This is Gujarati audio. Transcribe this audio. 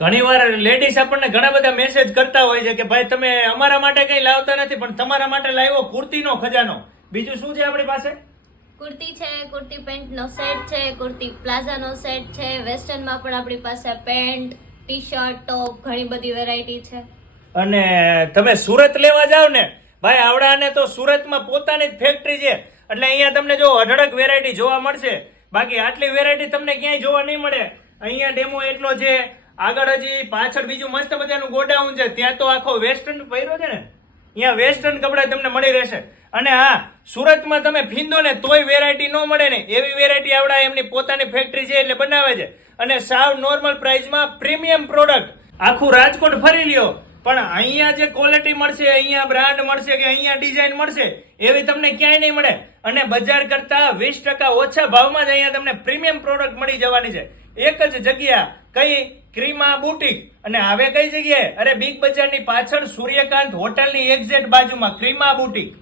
ઘણી વાર લેડીઝ આપણને ઘણા બધા મેસેજ કરતા હોય છે કે ભાઈ તમે અમારા માટે કઈ લાવતા નથી પણ તમારા માટે લાવ્યો કુર્તીનો ખજાનો. બીજું શું છે આપણી પાસે? કુર્તી છે કુર્તી પેન્ટનો સેટ છે કુર્તી પ્લાઝાનો સેટ છે વેસ્ટર્નમાં પણ આપણી પાસે પેન્ટ ટી શર્ટ ટોપ ઘણી બધી વેરાયટી છે. અને તમે સુરત લેવા જાવ ને ભાઈ આવડાને તો સુરતમાં પોતાની જ ફેક્ટરી છે. એટલે અહીંયા તમને જો અઢળક વેરાયટી જોવા મળશે. બાકી આટલી વેરાયટી તમને ક્યાંય જોવા નહીં મળે. અહીંયા ડેમો એટલો છે આગળ હજી પાછળ બીજું મસ્ત મજાનું ગોડાઉન છે. ત્યાં તો આખો વેસ્ટર્ન પહેર્યો છે ને? અહીંયા વેસ્ટર્ન કપડાં તમને મળી રહેશે. અને હા, સુરતમાં તમે ફીંદો ને તોય વેરાયટી ન મળે ને, એવી વેરાયટી આવડા એમની પોતાની ફેક્ટરી છે એટલે બનાવે છે. અને સાવ નોર્મલ પ્રાઇસમાં પ્રીમિયમ પ્રોડક્ટ આખું રાજકોટ ફરી લ્યો. પણ અહીંયા જે ક્વોલિટી મળશે, અહીંયા બ્રાન્ડ મળશે કે અહીંયા ડિઝાઇન મળશે, એવી તમને ક્યાંય નહીં મળે. અને બજાર કરતા વીસ ટકા ઓછા ભાવમાં જ અહીંયા તમને પ્રીમિયમ પ્રોડક્ટ મળી જવાની છે. એક જ જગ્યા કઈ ક્રીમા બુટીક અને હવે કઈ જગ્યાએ? અરે બિગ બજારની પાછળ સૂર્યકાંત હોટલની એક્ઝેક્ટ બાજુમાં ક્રીમા બુટીક.